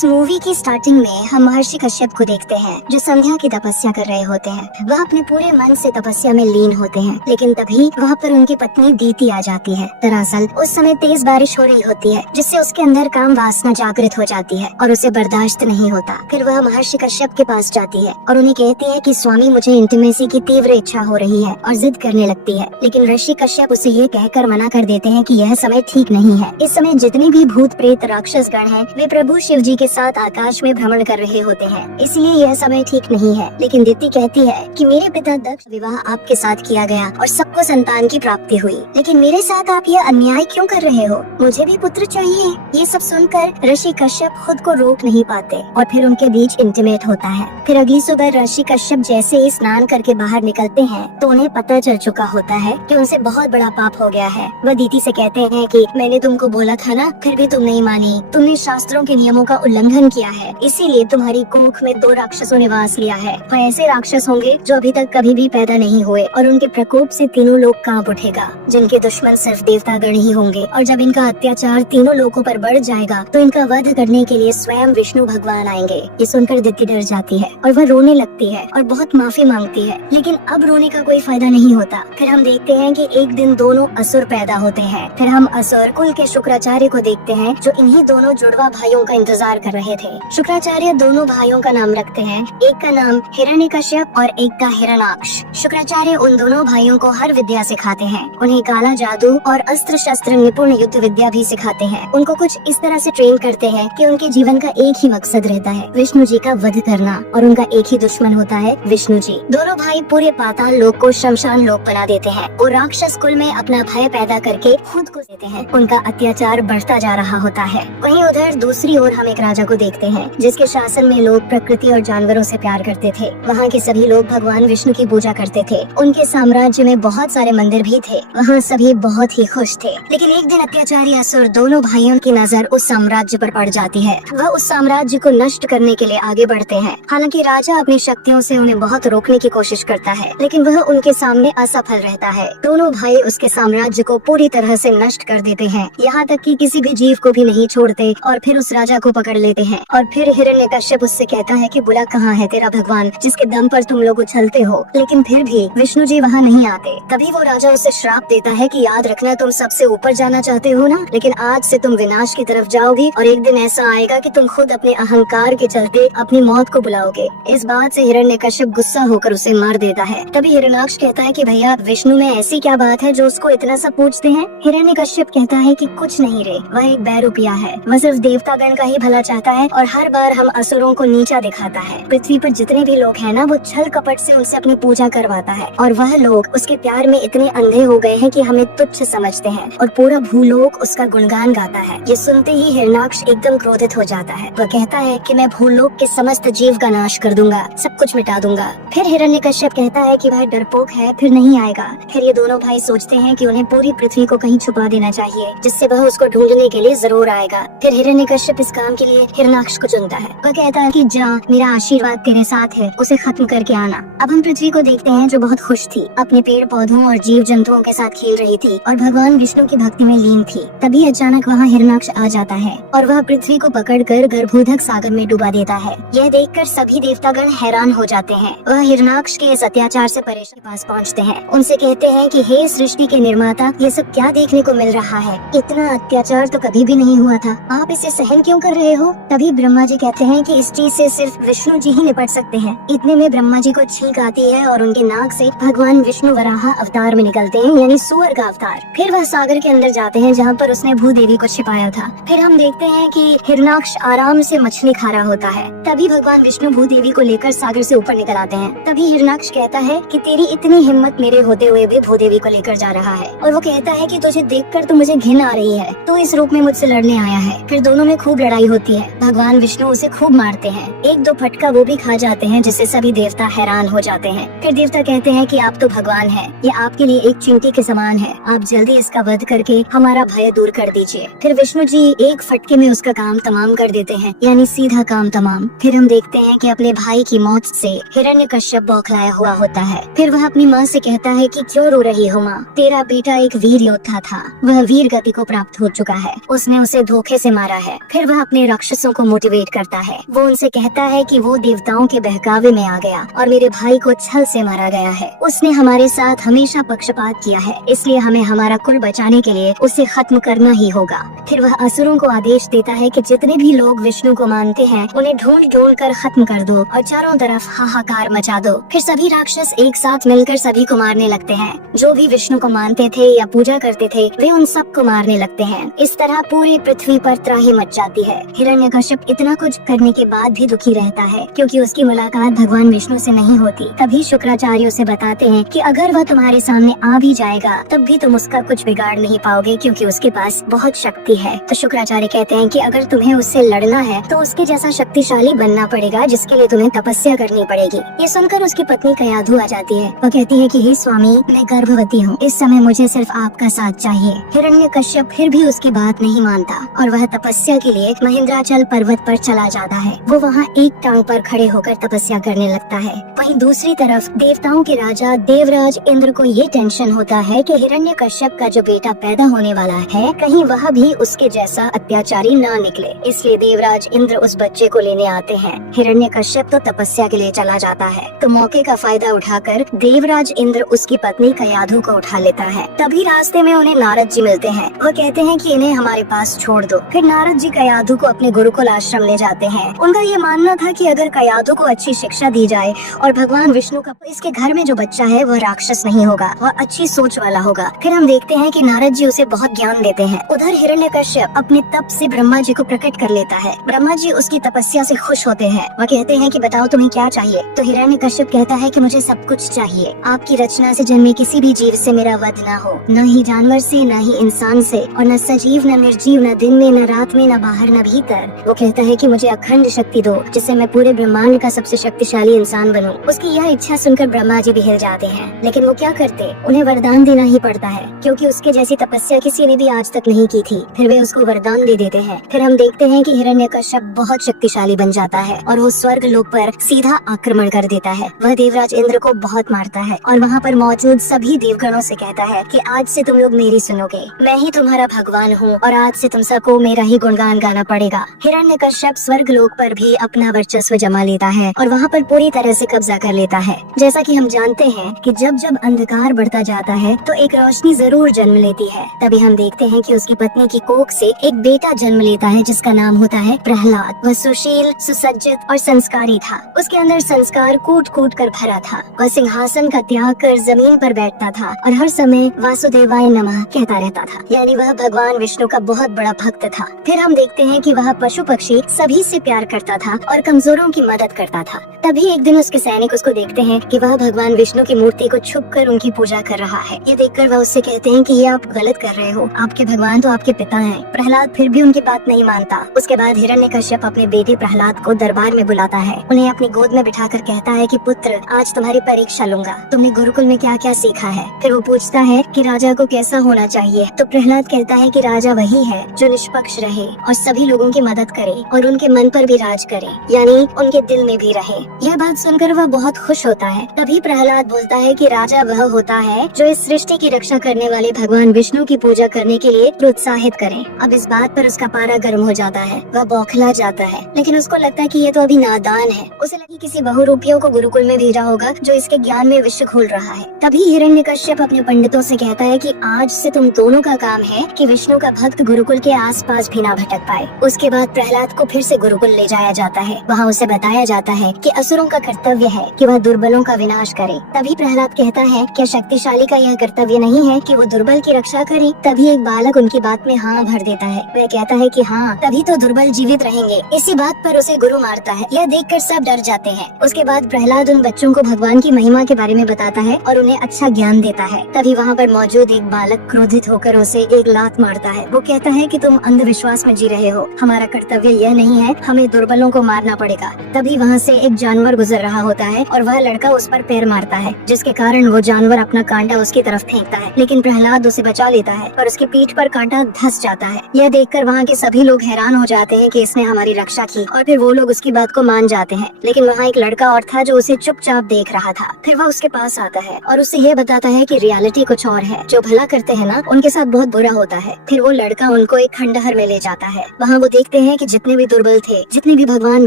इस मूवी की स्टार्टिंग में हम महर्षि कश्यप को देखते हैं जो संध्या की तपस्या कर रहे होते हैं। वह अपने पूरे मन से तपस्या में लीन होते हैं, लेकिन तभी वहाँ पर उनकी पत्नी दीति आ जाती है। दरअसल उस समय तेज बारिश हो रही होती है, जिससे उसके अंदर काम वासना जागृत हो जाती है और उसे बर्दाश्त नहीं होता। फिर वह महर्षि कश्यप के पास जाती है और उन्हें कहती है कि स्वामी, मुझे इंटीमेसी की तीव्र इच्छा हो रही है, और जिद करने लगती है। लेकिन ऋषि कश्यप उसे ये कहकर मना कर देते हैं कि यह समय ठीक नहीं है। इस समय जितने भी भूत प्रेत राक्षस गण हैं, वे प्रभु शिव जी के साथ आकाश में भ्रमण कर रहे होते हैं, इसलिए यह समय ठीक नहीं है। लेकिन दीति कहती है कि मेरे पिता दक्ष विवाह आपके साथ किया गया और सबको संतान की प्राप्ति हुई, लेकिन मेरे साथ आप यह अन्याय क्यों कर रहे हो? मुझे भी पुत्र चाहिए। ये सब सुनकर ऋषि कश्यप खुद को रोक नहीं पाते और फिर उनके बीच इंटीमेट होता है। फिर अगली सुबह ऋषि कश्यप जैसे ही स्नान करके बाहर निकलते हैं तो उन्हें पता चल चुका होता है कि उनसे बहुत बड़ा पाप हो गया है। वह दीति से कहते हैं कि मैंने तुमको बोला था ना, फिर भी तुम नहीं मानी। तुमने शास्त्रों के नियमों का उल्लंघन किया है, इसीलिए तुम्हारी कोख में 2 राक्षसों ने वास लिया है। वह ऐसे राक्षस होंगे जो अभी तक कभी भी पैदा नहीं हुए, और उनके प्रकोप से तीनों लोग कांप उठेगा, जिनके दुश्मन सिर्फ देवतागण ही होंगे। और जब इनका अत्याचार तीनों लोगों पर बढ़ जाएगा तो इनका वध करने के लिए स्वयं विष्णु भगवान आएंगे। ये सुनकर दीति डर जाती है और वह रोने लगती है और बहुत माफी मांगती है, लेकिन अब रोने का कोई फायदा नहीं होता। फिर हम देखते हैं कि एक दिन दोनों असुर पैदा होते हैं। फिर हम असुर कुल के शुक्राचार्य को देखते हैं, जो इन्हीं दोनों जुड़वा भाइयों का इंतजार कर रहे थे। शुक्राचार्य दोनों भाइयों का नाम रखते हैं, एक का नाम हिरण्यकश्यप और एक का हिरणाक्ष। शुक्राचार्य उन दोनों भाइयों को हर विद्या सिखाते हैं, उन्हें काला जादू और अस्त्र शस्त्र निपुण युद्ध विद्या भी सिखाते हैं। उनको कुछ इस तरह से ट्रेन करते हैं कि उनके जीवन का एक ही मकसद रहता है, विष्णु जी का वध करना, और उनका एक ही दुश्मन होता है विष्णु जी। दोनों भाई पूरे पाताल लोक को शमशान लोक बना देते हैं और राक्षस कुल में अपना भय पैदा करके खुद को देते हैं। उनका अत्याचार बढ़ता जा रहा होता है। वहीं उधर दूसरी ओर हम एक राजा को देखते हैं, जिसके शासन में लोग प्रकृति और जानवरों से प्यार करते थे। वहाँ के सभी लोग भगवान विष्णु की पूजा करते थे। उनके साम्राज्य में बहुत सारे मंदिर भी थे। वहाँ सभी बहुत ही खुश थे। लेकिन एक दिन अत्याचारी असुर दोनों भाइयों की नजर उस साम्राज्य पर पड़ जाती है। वह उस साम्राज्य को नष्ट करने के लिए आगे बढ़ते हैं। हालांकि राजा अपनी शक्तियों से उन्हें बहुत रोकने की कोशिश करता है, लेकिन वह उनके सामने असफल रहता है। दोनों भाई उसके साम्राज्य को पूरी तरह से नष्ट कर देते हैं, यहाँ तक कि किसी भी जीव को भी नहीं छोड़ते, और फिर उस राजा को पकड़ लेते हैं। और फिर हिरण्यकश्यप उससे कहता है कि बुला कहाँ है तेरा भगवान, जिसके दम पर तुम लोग उछलते हो? लेकिन फिर भी विष्णु जी वहाँ नहीं आते। तभी वो राजा उसे श्राप देता है कि याद रखना, तुम सबसे ऊपर जाना चाहते हो ना, लेकिन आज से तुम विनाश की तरफ जाओगी, और एक दिन ऐसा आएगा कि तुम खुद अपने अहंकार के चलते अपनी मौत को बुलाओगे। इस बात से हिरण्यकश्यप गुस्सा होकर उसे मार देता है। तभी हिरणाक्ष कहता है कि भैया, विष्णु में ऐसी क्या बात है जो उसको इतना सब पूछते हैं? हिरण्यकश्यप कहता है कि कुछ नहीं रे, वह एक बैरूपिया है। वह सिर्फ देवतागण का ही भला चाहता है और हर बार हम असुरों को नीचा दिखाता है। पृथ्वी पर जितने भी लोग हैं ना, वो छल कपट से उनसे अपनी पूजा करवाता है, और वह लोग उसके प्यार में इतने अंधे हो गए हैं कि हमें तुच्छ समझते हैं, और पूरा भूलोक उसका गुणगान गाता है। ये सुनते ही हिरणाक्ष एकदम क्रोधित हो जाता है। वह कहता है कि मैं भूलोक के समस्त जीव का नाश कर दूंगा, सब कुछ मिटा दूंगा। फिर हिरण्यकश्यप कहता है कि वह डरपोक है, फिर नहीं आएगा। फिर ये दोनों भाई सोचते हैं कि उन्हें पूरी पृथ्वी को कहीं छुपा देना चाहिए, जिससे वह उसको ढूंढने के लिए जरूर आएगा। फिर हिरण्यकश्यप इस काम के लिए हिरणाक्ष को चुनता है। वह कहता है कि जा, मेरा आशीर्वाद तेरे साथ है, उसे खत्म करके आना। अब हम पृथ्वी को देखते हैं, जो बहुत खुश थी, अपने पेड़ पौधों और जीव जंतुओं के साथ खेल रही थी और भगवान विष्णु की भक्ति में लीन थी। तभी अचानक वहाँ हिरणाक्ष आ जाता है और वह पृथ्वी को पकड़कर गर्भोदक सागर में डुबा देता है। यह देखकर सभी देवतागण हैरान हो जाते हैं। वह हिरणाक्ष के इस अत्याचार से परेशान के पास पहुँचते हैं। उनसे कहते हैं कि हे सृष्टि के निर्माता, ये सब क्या देखने को मिल रहा है? इतना अत्याचार तो कभी भी नहीं हुआ था, आप इसे सहन क्यों कर रहे हो? तभी ब्रह्मा जी कहते हैं कि इस चीज से सिर्फ विष्णु जी ही निपट सकते हैं। इतने में ब्रह्मा जी को छींक आती है और उनके नाक से भगवान विष्णु वराह अवतार में निकलते हैं, यानी सुअर का अवतार। फिर वह सागर के अंदर जाते हैं, जहाँ पर उसने भूदेवी को छिपाया था। फिर हम देखते हैं कि हिरणाक्ष आराम से मछली खा रहा होता है। तभी भगवान विष्णु भूदेवी को लेकर सागर से ऊपर निकल आते हैं। तभी हिरणाक्ष कहता है कि तेरी इतनी हिम्मत मेरे होते हुए भी भूदेवी को लेकर जा रहा है, और वो कहता है कि तुझे देखकर तो मुझे घिन आ रही है, तू इस रूप में मुझसे लड़ने आया है। फिर दोनों में खूब लड़ाई होती है। भगवान विष्णु उसे खूब मारते हैं, 1-2 फटका वो भी खा जाते हैं, जिससे सभी देवता हैरान हो जाते हैं। फिर देवता कहते हैं कि आप तो भगवान हैं, ये आपके लिए एक चींटी के समान है, आप जल्दी इसका वध करके हमारा भय दूर कर दीजिए। फिर विष्णु जी एक फटके में उसका काम तमाम कर देते हैं, यानी सीधा काम तमाम। फिर हम देखते हैं कि अपने भाई की मौत से हिरण्यकश्यप बौखलाया हुआ होता है। फिर वह अपनी माँ से कहता है कि क्यों रो रही हो माँ, तेरा बेटा एक वीर योद्धा था, वह वीर गति को प्राप्त हो चुका है, उसने उसे धोखे से मारा है। फिर वह अपने रक्षक राक्षसों को मोटिवेट करता है। वो उनसे कहता है कि वो देवताओं के बहकावे में आ गया और मेरे भाई को छल से मारा गया है। उसने हमारे साथ हमेशा पक्षपात किया है, इसलिए हमें हमारा कुल बचाने के लिए उसे खत्म करना ही होगा। फिर वह असुरों को आदेश देता है कि जितने भी लोग विष्णु को मानते हैं उन्हें ढूंढ ढूंढ कर खत्म कर दो और चारों तरफ हाहाकार मचा दो। फिर सभी राक्षस एक साथ मिलकर सभी को मारने लगते हैं। जो भी विष्णु को मानते थे या पूजा करते थे वे उन सबको मारने लगते हैं। इस तरह पूरी पृथ्वी पर त्राही मच जाती है। हिरण्यकश्यप इतना कुछ करने के बाद भी दुखी रहता है क्योंकि उसकी मुलाकात भगवान विष्णु से नहीं होती। तभी शुक्राचार्य उसे बताते हैं कि अगर वह तुम्हारे सामने आ भी जाएगा तब भी तुम उसका कुछ बिगाड़ नहीं पाओगे क्योंकि उसके पास बहुत शक्ति है। तो शुक्राचार्य कहते हैं कि अगर तुम्हें उससे लड़ना है तो उसके जैसा शक्तिशाली बनना पड़ेगा, जिसके लिए तुम्हें तपस्या करनी पड़ेगी। ये सुनकर उसकी पत्नी कयाधु आ जाती है। वह कहती है कि हे स्वामी, मैं गर्भवती हूँ, इस समय मुझे सिर्फ आपका साथ चाहिए। हिरण्यकश्यप फिर भी उसकी बात नहीं मानता और वह तपस्या के लिए महेंद्राचल पर्वत पर चला जाता है। वो वहाँ एक टांग पर खड़े होकर तपस्या करने लगता है। वहीं दूसरी तरफ देवताओं के राजा देवराज इंद्र को ये टेंशन होता है कि हिरण्यकश्यप का जो बेटा पैदा होने वाला है कहीं वह भी उसके जैसा अत्याचारी ना निकले, इसलिए देवराज इंद्र उस बच्चे को लेने आते हैं। हिरण्यकश्यप तो तपस्या के लिए चला जाता है, तो मौके का फायदा उठाकर देवराज इंद्र उसकी पत्नी कयाधु को उठा लेता है। तभी रास्ते में उन्हें नारद जी मिलते हैं। वो कहते हैं कि इन्हें हमारे पास छोड़ दो। फिर नारद जी कयाधु को अपने गुरुकुल आश्रम ले जाते हैं। उनका ये मानना था कि अगर कयाधु को अच्छी शिक्षा दी जाए और भगवान विष्णु का इसके घर में जो बच्चा है वह राक्षस नहीं होगा, वह अच्छी सोच वाला होगा। फिर हम देखते हैं कि नारद जी उसे बहुत ज्ञान देते हैं। उधर हिरण्यकश्यप अपने तप से ब्रह्मा जी को प्रकट कर लेता है। ब्रह्मा जी उसकी तपस्या से खुश होते हैं। वह कहते हैं कि बताओ तुम्हें क्या चाहिए। तो हिरण्यकश्यप कहता है कि मुझे सब कुछ चाहिए। आपकी रचना से जन्मे किसी भी जीव से मेरा वध न हो, न ही जानवर से, न ही इंसान से, और न सजीव न निर्जीव, न दिन में न रात में, न बाहर न भीतर। वो कहता है कि मुझे अखंड शक्ति दो जिससे मैं पूरे ब्रह्मांड का सबसे शक्तिशाली इंसान बनूं। उसकी यह इच्छा सुनकर ब्रह्मा जी भी हिल जाते हैं, लेकिन वो क्या करते, उन्हें वरदान देना ही पड़ता है क्योंकि उसके जैसी तपस्या किसी ने भी आज तक नहीं की थी। फिर वे उसको वरदान दे देते हैं। फिर हम देखते हैं कि हिरण्यकश्यप बहुत शक्तिशाली बन जाता है और वो स्वर्ग लोक पर सीधा आक्रमण कर देता है। वह देवराज इंद्र को बहुत मारता है और वहाँ पर मौजूद सभी देवगणों से कहता है कि आज से तुम लोग मेरी सुनोगे, मैं ही तुम्हारा भगवान हूँ और आज से तुम सबको मेरा ही गुणगान गाना पड़ेगा। हिरण्यकश्यप स्वर्ग लोक पर भी अपना वर्चस्व जमा लेता है और वहाँ पर पूरी तरह से कब्जा कर लेता है। जैसा कि हम जानते हैं कि जब जब अंधकार बढ़ता जाता है तो एक रोशनी जरूर जन्म लेती है। तभी हम देखते हैं कि उसकी पत्नी की कोख से एक बेटा जन्म लेता है जिसका नाम होता है प्रहलाद। वह सुशील, सुसज्जित और संस्कारी था। उसके अंदर संस्कार कूट कूट कर भरा था। वह सिंहासन का त्याग कर जमीन पर बैठता था और हर समय वासुदेवाय नमः कहता रहता था, यानी वह भगवान विष्णु का बहुत बड़ा भक्त था। फिर हम देखते हैं कि वह पशु पक्षी सभी से प्यार करता था और कमजोरों की मदद करता था। तभी एक दिन उसके सैनिक उसको देखते हैं कि वह भगवान विष्णु की मूर्ति को छुपकर उनकी पूजा कर रहा है। ये देखकर वह उससे कहते हैं कि ये आप गलत कर रहे हो, आपके भगवान तो आपके पिता हैं। प्रहलाद फिर भी उनकी बात नहीं मानता। उसके बाद हिरण्यकश्यप अपने बेटे प्रहलाद को दरबार में बुलाता है। उन्हें अपनी गोद में बिठाकर कहता है कि पुत्र, आज तुम्हारी परीक्षा लूंगा, तुमने गुरुकुल में क्या क्या सीखा है। फिर वो पूछता है कि राजा को कैसा होना चाहिए। तो प्रहलाद कहता है कि राजा वही है जो निष्पक्ष रहे और सभी लोगों की मदद करे और उनके मन पर भी राज करे, यानी उनके दिल में भी रहे। यह बात सुनकर वह बहुत खुश होता है। तभी प्रहलाद बोलता है कि राजा वह होता है जो इस सृष्टि की रक्षा करने वाले भगवान विष्णु की पूजा करने के लिए प्रोत्साहित करे। अब इस बात पर उसका पारा गर्म हो जाता है, वह बौखला जाता है, लेकिन उसको लगता है कि ये तो अभी नादान है। उसे लगी किसी बहुरूपियों को गुरुकुल में भेजा होगा जो इसके ज्ञान में विश्व खोल रहा है। तभी हिरण्यकश्यप अपने पंडितों से कहता है कि आज से तुम दोनों का काम है कि विष्णु का भक्त गुरुकुल के आसपास भी ना भटक पाए। उसके बाद प्रहलाद को फिर से गुरुकुल ले जाया जाता है। वहाँ उसे बताया जाता है कि असुरों का कर्तव्य है कि वह दुर्बलों का विनाश करे। तभी प्रहलाद कहता है, क्या शक्तिशाली का यह कर्तव्य नहीं है कि वो दुर्बल की रक्षा करे। तभी एक बालक उनकी बात में हाँ भर देता है। वह कहता है कि हाँ, तभी तो दुर्बल जीवित रहेंगे। इसी बात पर उसे गुरु मारता है। यह देखकर सब डर जाते हैं। उसके बाद प्रहलाद उन बच्चों को भगवान की महिमा के बारे में बताता है और उन्हें अच्छा ज्ञान देता है। तभी वहाँ पर मौजूद एक बालक क्रोधित होकर उसे एक लात मारता है। वो कहता है कि तुम अंधविश्वास में जी रहे हो, हमारा कर्तव्य यह नहीं है, हमें दुर्बलों को मारना पड़ेगा। तभी वहाँ से एक जानवर जानवर गुजर रहा होता है और वह लड़का उस पर पैर मारता है, जिसके कारण वो जानवर अपना कांटा उसकी तरफ फेंकता है, लेकिन प्रहलाद उसे बचा लेता है और उसकी पीठ पर कांटा धंस जाता है। यह देखकर वहाँ के सभी लोग हैरान हो जाते हैं कि इसने हमारी रक्षा की, और फिर वो लोग उसकी बात को मान जाते हैं। लेकिन वहाँ एक लड़का और था जो उसे चुपचाप देख रहा था। फिर वह उसके पास आता है और उससे यह बताता है कि रियलिटी कुछ और है, जो भला करते हैं ना उनके साथ बहुत बुरा होता है। फिर वो लड़का उनको एक खंडहर में ले जाता है। वहाँ वो देखते हैं कि जितने भी दुर्बल थे, जितने भी भगवान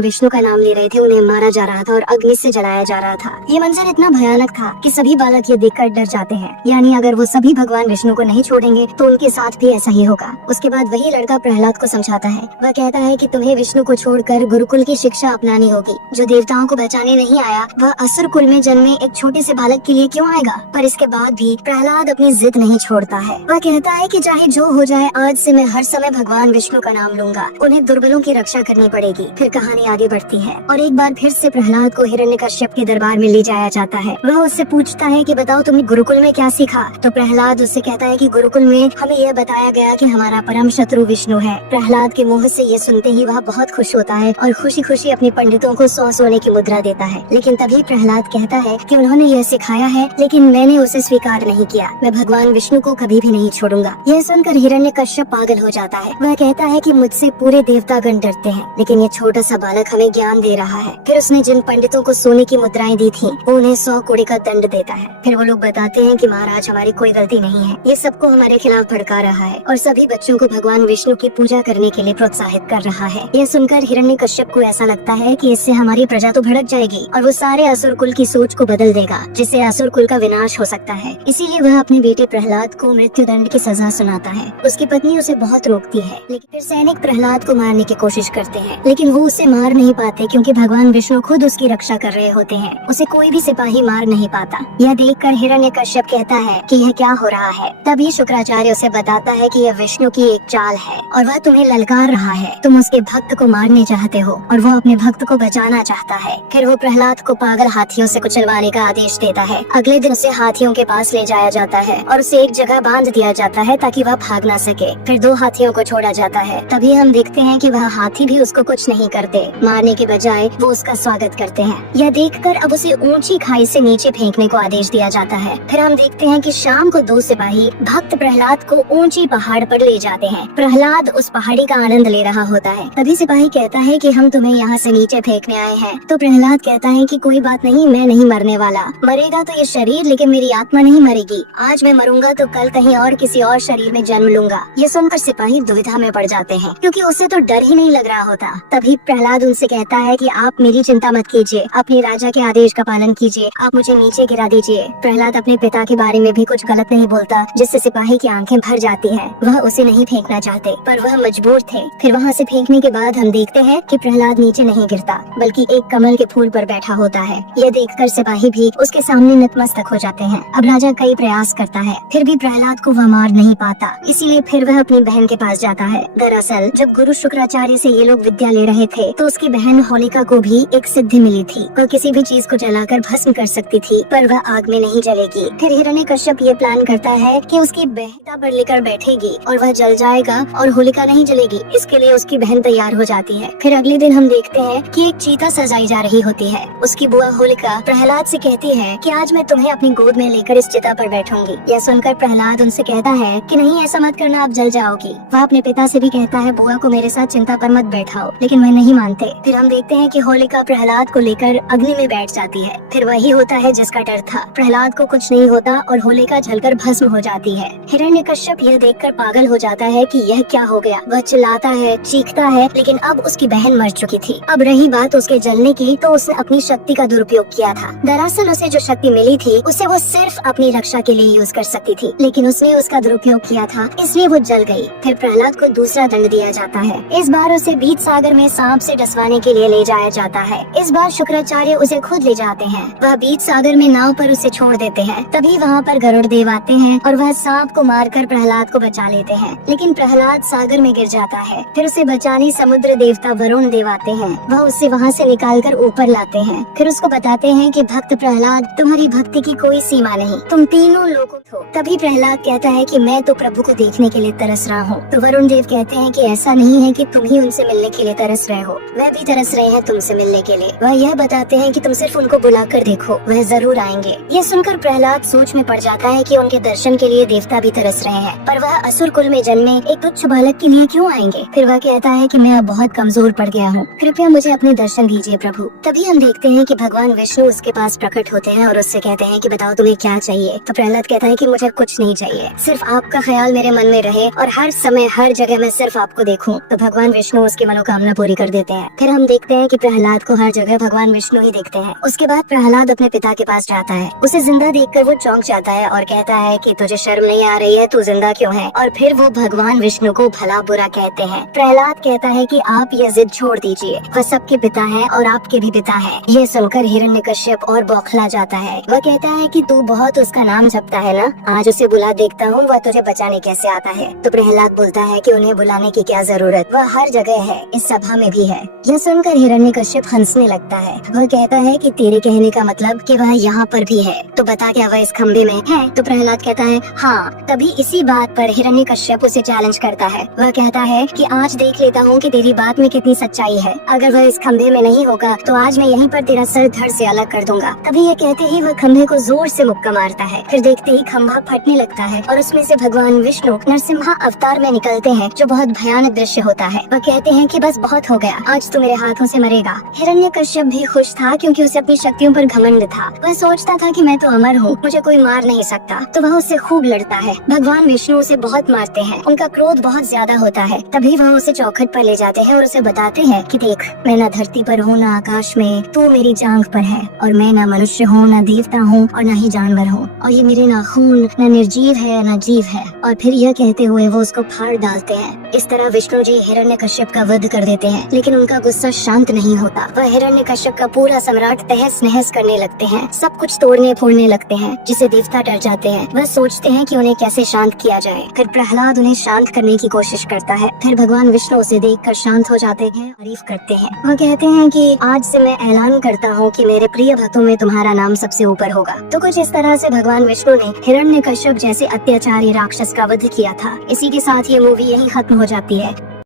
विष्णु का नाम ले रहे थे, उन्हें मारा जा रहा था और अग्नि से जलाया जा रहा था। ये मंजर इतना भयानक था कि सभी बालक ये देखकर डर जाते हैं, यानी अगर वो सभी भगवान विष्णु को नहीं छोड़ेंगे तो उनके साथ भी ऐसा ही होगा। उसके बाद वही लड़का प्रहलाद को समझाता है। वह कहता है कि तुम्हें विष्णु को छोड़कर गुरुकुल की शिक्षा अपनानी होगी। जो देवताओं को बचाने नहीं आया वह असुर कुल में जन्मे एक छोटे से बालक के लिए क्यों आएगा। पर इसके बाद भी प्रहलाद अपनी जिद नहीं छोड़ता है। वह कहता है कि चाहे जो हो जाए, आज से मैं हर समय भगवान विष्णु का नाम लूंगा। उन्हें दुर्बलों की रक्षा करनी पड़ेगी। फिर कहानी आगे बढ़ती है और एक बार फिर से प्रहलाद को हिरण्यकश्यप के दरबार में ले जाया जाता है। वह उससे पूछता है कि बताओ तुमने गुरुकुल में क्या सीखा। तो प्रहलाद उससे कहता है कि गुरुकुल में हमें यह बताया गया कि हमारा परम शत्रु विष्णु है। प्रहलाद के मुंह से ये सुनते ही वह बहुत खुश होता है और खुशी खुशी अपने पंडितों को 100 सोने की मुद्रा देता है। लेकिन तभी प्रहलाद कहता है कि उन्होंने यह सिखाया है, लेकिन मैंने उसे स्वीकार नहीं किया। मैं भगवान विष्णु को कभी भी नहीं छोड़ूंगा। यह सुनकर हिरण्यकश्यप पागल हो जाता है। वह कहता है कि मुझसे पूरे देवतागण डरते हैं, लेकिन ये छोटा सा बालक हमें ज्ञान दे रहा है। फिर उसने जिन पंडितों को सोने की मुद्राएं दी थी, वो उन्हें 100 कौड़ी का दंड देता है। फिर वो लोग बताते हैं कि महाराज हमारी कोई गलती नहीं है, ये सबको हमारे खिलाफ भड़का रहा है और सभी बच्चों को भगवान विष्णु की पूजा करने के लिए प्रोत्साहित कर रहा है। यह सुनकर हिरण्यकश्यप को ऐसा लगता है कि इससे हमारी प्रजा तो भड़क जाएगी और वो सारे असुर कुल की सोच को बदल देगा, जिससे असुर कुल का विनाश हो सकता है। इसीलिए वह अपने बेटे प्रहलाद को मृत्यु दंड की सजा सुनाता है। उसकी पत्नी उसे बहुत रोकती है, लेकिन फिर सैनिक प्रहलाद को मारने की कोशिश करते हैं, लेकिन वो उसे मार नहीं पाते क्योंकि भगवान विष्णु खुद उसकी रक्षा कर रहे होते हैं। उसे कोई भी सिपाही मार नहीं पाता। यह देखकर हिरण्यकश्यप कहता है कि यह क्या हो रहा है। तभी शुक्राचार्य उसे बताता है कि यह विष्णु की एक चाल है और वह तुम्हें ललकार रहा है। तुम उसके भक्त को मारने चाहते हो और वो अपने भक्त को बचाना चाहता है। फिर वो प्रहलाद को पागल हाथियों से कुचलवाने का आदेश देता है। अगले दिन उसे हाथियों के पास ले जाया जाता है और उसे एक जगह बांध दिया जाता है ताकि वह भाग ना सके। फिर 2 हाथियों को छोड़ा जाता है। तभी हम देखते हैं कि वह हाथी भी उसको कुछ नहीं करते, मारने के बजाय वो उसका स्वागत करते हैं। यह देखकर अब उसे ऊंची खाई से नीचे फेंकने को आदेश दिया जाता है। फिर हम देखते हैं कि शाम को 2 सिपाही भक्त प्रहलाद को ऊंची पहाड़ पर ले जाते हैं। प्रहलाद उस पहाड़ी का आनंद ले रहा होता है। तभी सिपाही कहता है कि हम तुम्हें यहाँ से नीचे फेंकने आए हैं। तो प्रहलाद कहता है कि कोई बात नहीं, मैं नहीं मरने वाला। मरेगा तो ये शरीर, लेकिन मेरी आत्मा नहीं मरेगी। आज मैं मरूंगा तो कल कहीं और किसी और शरीर में जन्म लूंगा। ये सुनकर सिपाही दुविधा में पड़ जाते हैं, क्योंकि उसे तो डर ही नहीं लग रहा होता। तभी प्रहलाद उनसे कहता है कि आप मेरी चिंता मत कीजिए, अपने राजा के आदेश का पालन कीजिए, आप मुझे नीचे गिरा दीजिए। प्रहलाद अपने पिता के बारे में भी कुछ गलत नहीं बोलता, जिससे सिपाही की आंखें भर जाती हैं। वह उसे नहीं फेंकना चाहते, पर वह मजबूर थे। फिर वहाँ से फेंकने के बाद हम देखते हैं कि प्रहलाद नीचे नहीं गिरता, बल्कि एक कमल के फूल पर बैठा होता है। यह देखकर सिपाही भी उसके सामने नतमस्तक हो जाते हैं। अब राजा कई प्रयास करता है, फिर भी प्रहलाद को वह मार नहीं पाता। इसीलिए फिर वह अपनी बहन के पास जाता है। दरअसल जब गुरु शुक्राचार्य से ये लोग विद्या ले रहे थे, तो उसकी बहन होलिका को भी एक सिद्धि मिली थी। वह किसी भी चीज को जलाकर भस्म कर सकती थी, पर वह आग में नहीं जलेगी। फिर हिरण्यकश्यप ये प्लान करता है कि उसकी बहता पर लेकर बैठेगी और वह जल जाएगा और होलिका नहीं जलेगी। इसके लिए उसकी बहन तैयार हो जाती है। फिर अगले दिन हम देखते हैं कि एक चीता सजाई जा रही होती है। उसकी बुआ होलिका प्रहलाद से कहती है कि आज मैं तुम्हें अपनी गोद में लेकर इस चिता पर बैठूंगी। यह सुनकर प्रहलाद उनसे कहता है कि नहीं, ऐसा मत करना, आप जल जाओगी। वह अपने पिता से भी कहता है बुआ को मेरे साथ चिंता पर मत बैठाओ, लेकिन वह नहीं मानते। फिर हम देखते हैं कि होलिका प्रहलाद को लेकर अग्नि में बैठ जाती है। फिर वही होता है जिसका डर था। प्रहलाद को कुछ नहीं होता और होलिका जलकर भस्म हो जाती है। हिरण्यकश्यप यह देखकर पागल हो जाता है कि यह क्या हो गया। वह चिल्लाता है, चीखता है, लेकिन अब उसकी बहन मर चुकी थी। अब रही बात उसके जलने की, तो उसने अपनी शक्ति का दुरुपयोग किया था। दरअसल उसे जो शक्ति मिली थी, उसे वो सिर्फ अपनी रक्षा के लिए यूज कर सकती थी, लेकिन उसने उसका दुरुपयोग किया था, इसलिए वो जल गई। फिर प्रहलाद को दूसरा दंड दिया जाता है। इस बार उसे बीच सागर में सांप से डसवाने के लिए ले जाया जाता है। इस बार शुक्राचार्य उसे खुद ले जाते हैं। वह बीच सागर में नाव पर उसे छोड़ देते हैं। तभी वहाँ पर गरुड़ देव आते हैं और वह सांप को मारकर प्रहलाद को बचा लेते हैं, लेकिन प्रहलाद सागर में गिर जाता है। फिर उसे बचाने समुद्र देवता वरुण देव आते हैं। वह उसे वहाँ से निकालकर ऊपर लाते हैं। फिर उसको बताते हैं कि भक्त प्रहलाद, तुम्हारी भक्ति की कोई सीमा नहीं, तुम तीनों लोगों हो। तभी प्रहलाद कहता है कि मैं तो प्रभु को देखने के लिए तरस रहा हूँ। तो वरुण देव कहते हैं कि ऐसा नहीं है कि तुम ही उनसे मिलने के लिए तरस रहे हो, वह भी तरस रहे हैं तुमसे मिलने के लिए। वह यह बताते हैं कि तुम सिर्फ उनको बुलाकर देखो, वह जरूर आएंगे। ये सुनकर प्रहलाद सोच में पड़ जाता है कि उनके दर्शन के लिए देवता भी तरस रहे हैं, पर वह असुर कुल में जन्मे एक तुच्छ बालक के लिए क्यों आएंगे। फिर वह कहता है कि मैं अब बहुत कमजोर पड़ गया हूँ, कृपया मुझे अपने दर्शन दीजिए प्रभु। तभी हम देखते हैं कि भगवान विष्णु उसके पास प्रकट होते हैं और उससे कहते हैं कि बताओ तुम्हें क्या चाहिए। तो प्रहलाद कहता है कि मुझे कुछ नहीं चाहिए, सिर्फ आपका ख्याल मेरे मन में रहे और हर समय हर जगह मैं सिर्फ आपको देखूं। तो भगवान विष्णु उसकी मनोकामना पूरी कर देते हैं। फिर हम देखते हैं कि प्रहलाद को हर जगह भगवान विष्णु ही देखते हैं। उसके बाद प्रहलाद अपने पिता के पास जाता है। उसे जिंदा देखकर वो चौंक जाता है और कहता है कि तुझे शर्म नहीं आ रही है, तू जिंदा क्यों है। और फिर वो भगवान विष्णु को भला बुरा कहते हैं। प्रहलाद कहता है कि आप ये जिद छोड़ दीजिए, वह सबके पिता है और आपके भी पिता है। ये सुनकर हिरण्यकश्यप और बौखला जाता है। वह कहता है कि तू बहुत उसका नाम जपता है ना, आज उसे बुला देखता हूँ वह तुझे बचाने कैसे आता है। तो प्रहलाद बोलता है कि उन्हें बुलाने की क्या जरूरत, वह हर जगह है, इस सभा में भी है। यह सुनकर हिरण्यकश्यप हंसने लगता है। वह कहता है कि तेरे कहने का मतलब कि वह यहाँ पर भी है, तो बता क्या वह इस खम्भे में है। तो प्रहलाद कहता है हाँ। तभी इसी बात पर हिरण्यकश्यप उसे चैलेंज करता है। वह कहता है कि आज देख लेता हूँ कि तेरी बात में कितनी सच्चाई है। अगर वह इस खम्भे में नहीं होगा तो आज मैं यहीं पर तेरा सर धड़ से अलग कर दूंगा। तभी ये कहते ही वह खम्भे को जोर से मुक्का मारता है। फिर देखते ही खम्भा फटने लगता है और उसमें से भगवान विष्णु नरसिम्हा अवतार में निकलते हैं, जो बहुत भयानक दृश्य होता है। वह कहते हैं कि बस बहुत हो गया, आज तू मेरे हाथों से मरेगा। हिरण्यकश्यप भी खुश था क्योंकि उसे अपनी शक्तियों पर घमंड था। वह सोचता था कि मैं तो अमर हूँ, मुझे कोई मार नहीं सकता। तो वह उससे खूब लड़ता है। भगवान विष्णु उसे बहुत मारते हैं, उनका क्रोध बहुत ज्यादा होता है। तभी वह उसे चौखट पर ले जाते हैं और उसे बताते हैं कि देख, मैं न धरती पर हूँ न आकाश में, तू मेरी जांघ पर है। और मैं न मनुष्य हूँ, न देवता हूँ और न ही जानवर हूँ। और ये मेरे नाखून न निर्जीव है न जीव है। और फिर यह कहते हुए वो उसको फाड़ डालते हैं। इस तरह विष्णु जी हिरण्यकश्यप का वध कर देते हैं, लेकिन उनका गुस्सा शांत नहीं होता। वह हिरण्यकश्यप का पूरा सम्राट तहस नहस करने लगते हैं, सब कुछ तोड़ने फोड़ने लगते हैं, जिसे देवता डर जाते हैं। वह सोचते हैं कि उन्हें कैसे शांत किया जाए। फिर प्रहलाद उन्हें शांत करने की कोशिश करता है। फिर भगवान विष्णु उसे देखकर शांत हो जाते हैं, तारीफ करते हैं। वह कहते हैं कि आज से मैं ऐलान करता हूँ कि मेरे प्रिय भक्तों में तुम्हारा नाम सबसे ऊपर होगा। तो कुछ इस तरह से भगवान विष्णु ने हिरण्यकश्यप जैसे अत्याचारी राक्षस का वध किया था। इसी के साथ ये मूवी यही खत्म हो जाती है।